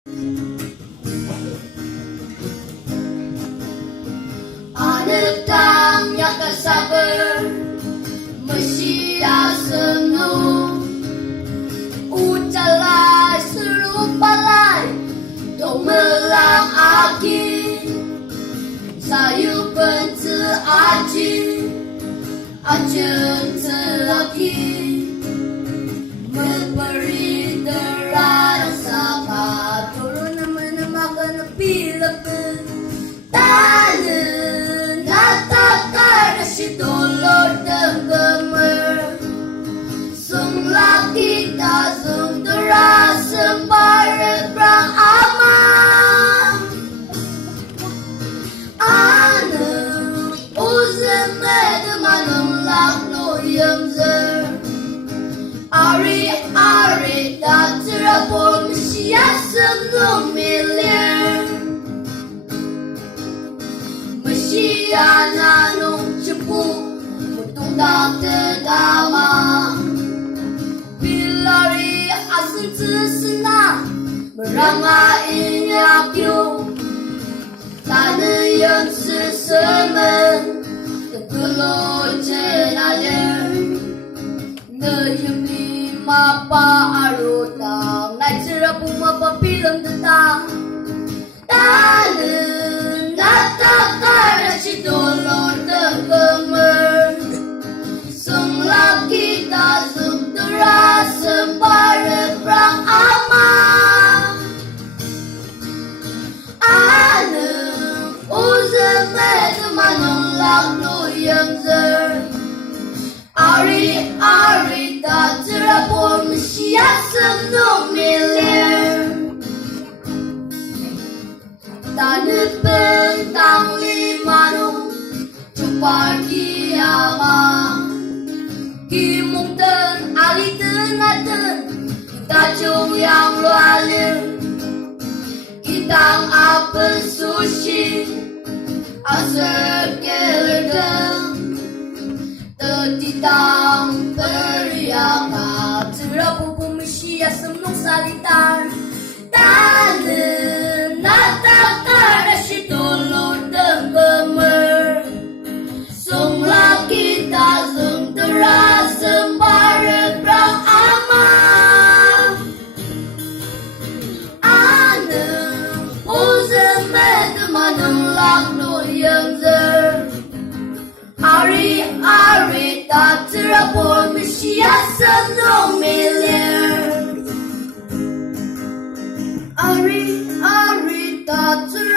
Anak tang yang sabar Mesia senung Ucalai serupalai Dong melang aki Sayu penci aji Ajen celaki Memberi terang sama Turun menemukan pilihan Tanah natakan si dolor tenggemer Sung laki ta sung teras Sempare perang aman Ane Uzem medemanung lakno yemzer Ari tak terapun Siasem no milir Mesia nanung cepu Mutung tak terdama Bilari asen tersenang Meramai nyakiu Tanah yang sesemen Tergelor cenalir Nayem ni mapa arutang Nai cerapu mapa film tentang Tanah Natakar si dolor tenggemer Sung laki tak sung teras Sempare perang aman Ane Uzem medemanung lakno yemzer Ari tak terapun Siasem no milir Tanah bentang limanu Cupar kiamang Kimung ten ali tenaten Tajung yang lualir Kitang apa sushi Aser kelerden Tertitang teriakan Terapu pumisi asem nung salitar Tanah natakar si dolor tenggemer Sung laki tak sung teras Sempare perang aman Ane Uzem medemanung lakno yemzer Ari tak terapun Siasem no milir Ari tak terapun